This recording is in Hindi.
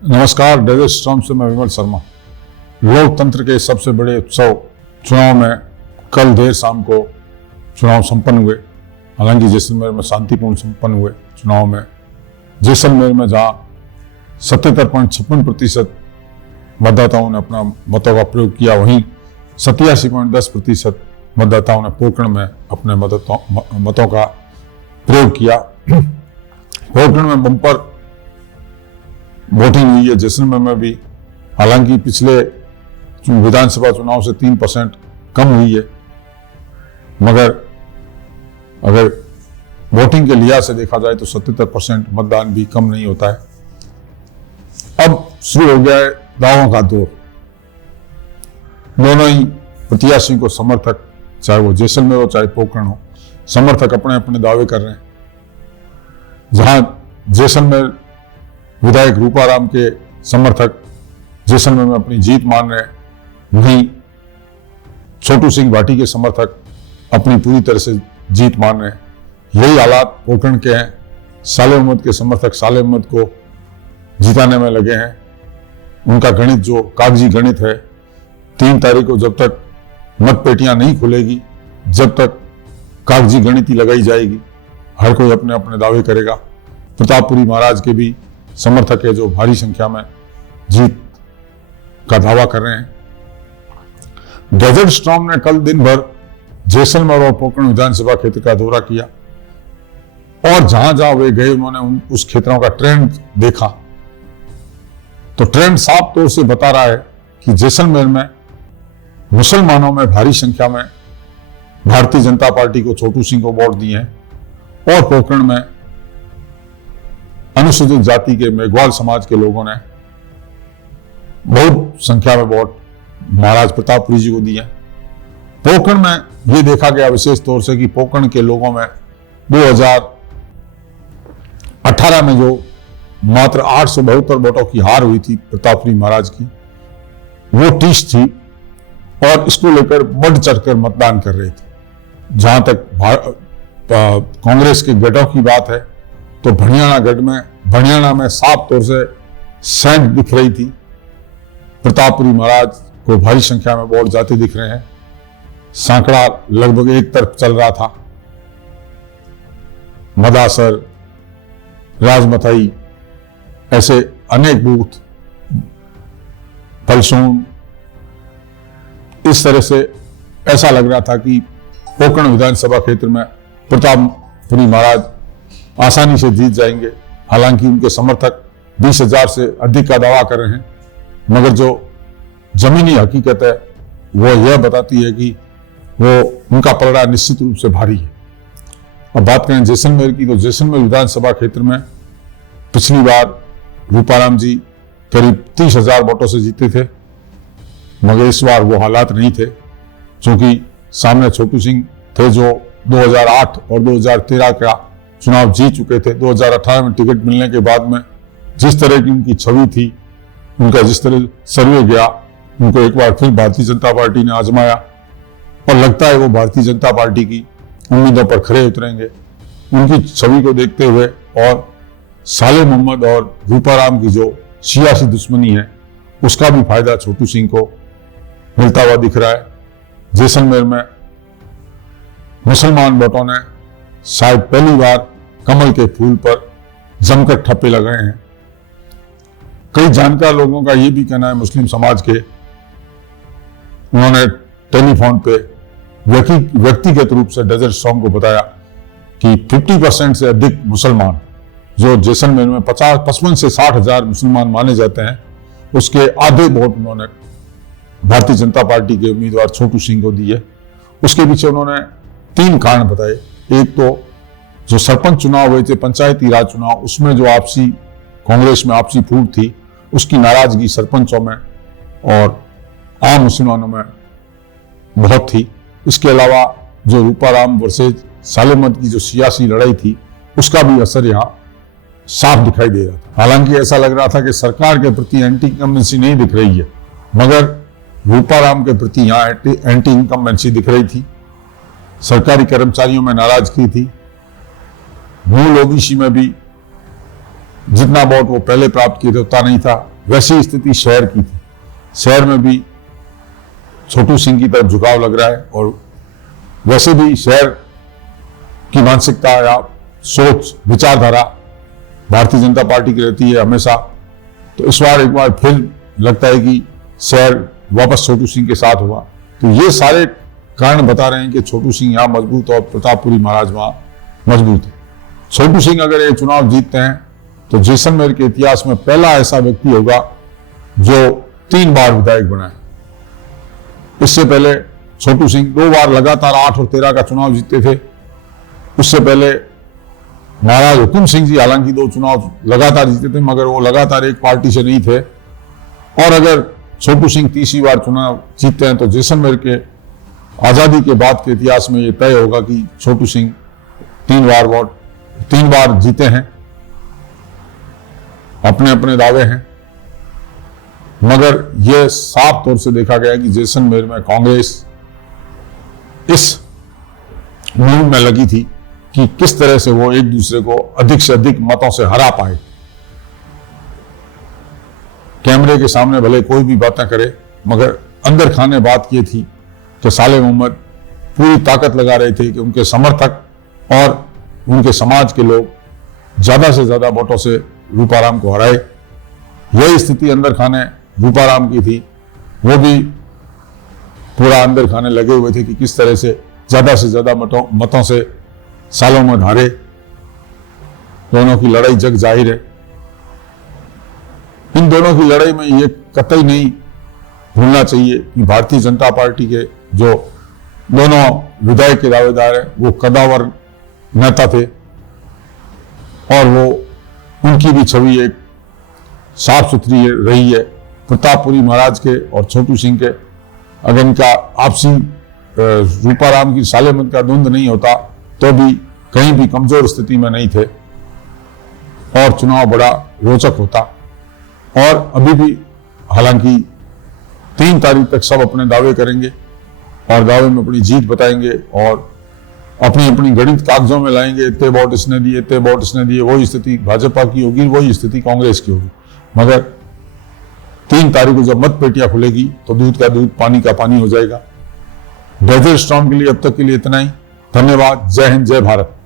नमस्कार, डेजर्ट स्टॉर्म से मैं विमल शर्मा। लोकतंत्र के सबसे बड़े उत्सव चुनाव में कल देर शाम को चुनाव संपन्न हुए। हालांकि जैसलमेर में शांतिपूर्ण संपन्न हुए चुनाव में जैसलमेर में जहां 77.56% मतदाताओं ने अपना मतों का प्रयोग किया, वहीं 87.10% मतदाताओं ने पोकरण में अपने मतों का प्रयोग किया। पोकरण में बम्पर वोटिंग हुई है, जैसलमेर में भी। हालांकि पिछले विधानसभा चुनाव से 3% कम हुई है, मगर अगर वोटिंग के लिहाज से देखा जाए तो 77% मतदान भी कम नहीं होता है। अब शुरू हो गया है दावों का दौर। दोनों ही प्रत्याशियों को समर्थक, चाहे वो जैसलमेर हो चाहे पोकरण हो, समर्थक अपने अपने दावे कर रहे हैं। जहां जैसलमेर विधायक रूपाराम के समर्थक जैसलमेर में अपनी जीत मान रहे हैं, वहीं छोटू सिंह भाटी के समर्थक अपनी पूरी तरह से जीत मान रहे हैं। यही हालात पोकरण के हैं। साले अहमद के समर्थक साले अहमद को जिताने में लगे हैं। उनका गणित जो कागजी गणित है, 3 तारीख को जब तक मत पेटियां नहीं खुलेगी, जब तक कागजी गणित ही लगाई जाएगी, हर कोई अपने अपने दावे करेगा। प्रतापपुरी महाराज के भी समर्थक है जो भारी संख्या में जीत का दावा कर रहे हैं। डेजर्ट स्टॉर्म ने कल दिन भर जैसलमेर और पोकरण विधानसभा क्षेत्र का दौरा किया और जहां जहां वे गए उन्होंने उस क्षेत्रों का ट्रेंड देखा। तो ट्रेंड साफ तौर से बता रहा है कि जैसलमेर में मुसलमानों में भारी संख्या में भारतीय जनता पार्टी को, छोटू सिंह को वोट दिए हैं और पोकरण में अनुसूचित जाति के मेघवाल समाज के लोगों ने बहुत संख्या में वोट महाराज प्रतापपुरी जी को दिए। पोकरण में यह देखा गया विशेष तौर से कि पोकरण के लोगों में 2018 में जो मात्र 872 वोटों की हार हुई थी प्रतापपुरी महाराज की, वो टीस थी और इसको लेकर बढ़ चढ़कर मतदान कर रहे थे। जहां तक कांग्रेस के गढ़ों की बात है तो भणियाना में साफ तौर से सेंट दिख रही थी। प्रतापपुरी महाराज को भारी संख्या में वोट जाते दिख रहे हैं। सांकड़ा लगभग एक तरफ चल रहा था। मदासर, राजमथाई, ऐसे अनेक बूथ, फलसून, इस तरह से ऐसा लग रहा था कि पोकरण विधानसभा क्षेत्र में प्रतापपुरी महाराज आसानी से जीत जाएंगे। हालांकि उनके समर्थक 20,000 से अधिक का दावा कर रहे हैं, मगर जो जमीनी हकीकत है वो यह बताती है कि वो उनका पलड़ा निश्चित रूप से भारी है। अब बात करें जैसलमेर की, तो जैसलमेर विधानसभा क्षेत्र में पिछली बार रूपाराम जी करीब 30,000 वोटों से जीते थे, मगर इस बार वो हालात नहीं थे, क्योंकि सामने छोटू सिंह थे जो 2008 और 2013 का चुनाव जीत चुके थे। 2018 में टिकट मिलने के बाद में जिस तरह की उनकी छवि थी, उनका जिस तरह सर्वे गया, उनको एक बार फिर भारतीय जनता पार्टी ने आजमाया और लगता है वो भारतीय जनता पार्टी की उम्मीदों पर खरे उतरेंगे। उनकी छवि को देखते हुए और साले मोहम्मद और रूपाराम की जो सियासी दुश्मनी है, उसका भी फायदा छोटू सिंह को मिलता हुआ दिख रहा है। जैसलमेर में मुसलमान वोटों ने शायद पहली बार कमल के फूल पर जमकर ठप्पे लगाए हैं। कई जानकार लोगों का यह भी कहना है, मुस्लिम समाज के, उन्होंने टेलीफोन पे व्यक्तिगत रूप से डेजर्ट स्टॉर्म को बताया कि 50% से अधिक मुसलमान, जो जैसलमेर में 55 से 60,000 मुसलमान माने जाते हैं, उसके आधे वोट उन्होंने भारतीय जनता पार्टी के उम्मीदवार छोटू सिंह को दिए। उसके पीछे उन्होंने 3 कारण बताए। एक तो जो सरपंच चुनाव हुए थे, पंचायती राज चुनाव, उसमें जो आपसी कांग्रेस में आपसी फूट थी, उसकी नाराजगी सरपंचों में और आम मुसलमानों में बहुत थी। इसके अलावा जो रूपाराम वर्सेज साले अहमद की जो सियासी लड़ाई थी, उसका भी असर यहाँ साफ दिखाई दे रहा था। हालांकि ऐसा लग रहा था कि सरकार के प्रति एंटी इनकम्बेंसी नहीं दिख रही है, मगर रूपाराम के प्रति यहाँ एंटी इनकम्बेंसी दिख रही थी। सरकारी कर्मचारियों में नाराजगी थी। मूल ओबीसी में भी जितना वोट वो पहले प्राप्त किए थे उतना नहीं था। वैसी स्थिति शहर की थी। शहर में भी छोटू सिंह की तरफ झुकाव लग रहा है और वैसे भी शहर की मानसिकता या सोच विचारधारा भारतीय जनता पार्टी की रहती है हमेशा। तो इस बार एक बार फिर लगता है कि शहर वापस छोटू सिंह के साथ हुआ। तो ये सारे कारण बता रहे हैं कि छोटू सिंह यहाँ मजबूत और प्रतापपुरी महाराज वहां मजबूत है। छोटू सिंह अगर ये चुनाव जीतते हैं तो जैसलमेर के इतिहास में पहला ऐसा व्यक्ति होगा जो 3 बार विधायक बना है। इससे पहले छोटू सिंह 2 बार लगातार 8 और 13 का चुनाव जीते थे। उससे पहले महाराज हुकुम सिंह जी हालांकि 2 चुनाव लगातार जीते थे, मगर वो लगातार एक पार्टी से नहीं थे। और अगर छोटू सिंह तीसरी बार चुनाव जीतते हैं तो जैसलमेर के आजादी के बाद के इतिहास में यह तय होगा कि छोटू सिंह 3 बार जीते हैं। अपने अपने दावे हैं, मगर यह साफ तौर से देखा गया कि जैसलमेर में कांग्रेस इस मूव में लगी थी कि किस तरह से वो एक दूसरे को अधिक से अधिक मतों से हरा पाए। कैमरे के सामने भले कोई भी बातें करे, मगर अंदर खाने बात ये थी कि साले मोहम्मद पूरी ताकत लगा रहे थे कि उनके समर्थक और उनके समाज के लोग ज्यादा से ज्यादा वोटों से रूपाराम को हराए। यही स्थिति अंदर खाने रूपाराम की थी। वो भी पूरा अंदर खाने लगे हुए थे कि किस तरह से ज्यादा मतों से सालों में हारे। दोनों की लड़ाई जग जाहिर है। इन दोनों की लड़ाई में ये कतई नहीं भूलना चाहिए कि भारतीय जनता पार्टी के जो दोनों विधायक के दावेदार हैं वो कदावर नेता थे और वो उनकी भी छवि एक साफ सुथरी रही है। प्रतापपुरी महाराज के और छोटू सिंह के अगर इनका आपसी रूपाराम की सालेमत का द्वंद्व नहीं होता तो भी कहीं भी कमजोर स्थिति में नहीं थे और चुनाव बड़ा रोचक होता। और अभी भी हालांकि 3 तारीख तक सब अपने दावे करेंगे और दावे में अपनी जीत बताएंगे और अपनी अपनी गणित कागजों में लाएंगे। इतने वोट इसने दिए, इतने वोट इसने दिए। वही स्थिति भाजपा की होगी, वही स्थिति कांग्रेस की होगी। मगर 3 तारीख को जब मत पेटियां खुलेगी तो दूध का दूध, पानी का पानी हो जाएगा। डेजर्ट स्टॉर्म के लिए अब तक के लिए इतना ही। धन्यवाद। जय हिंद, जय भारत।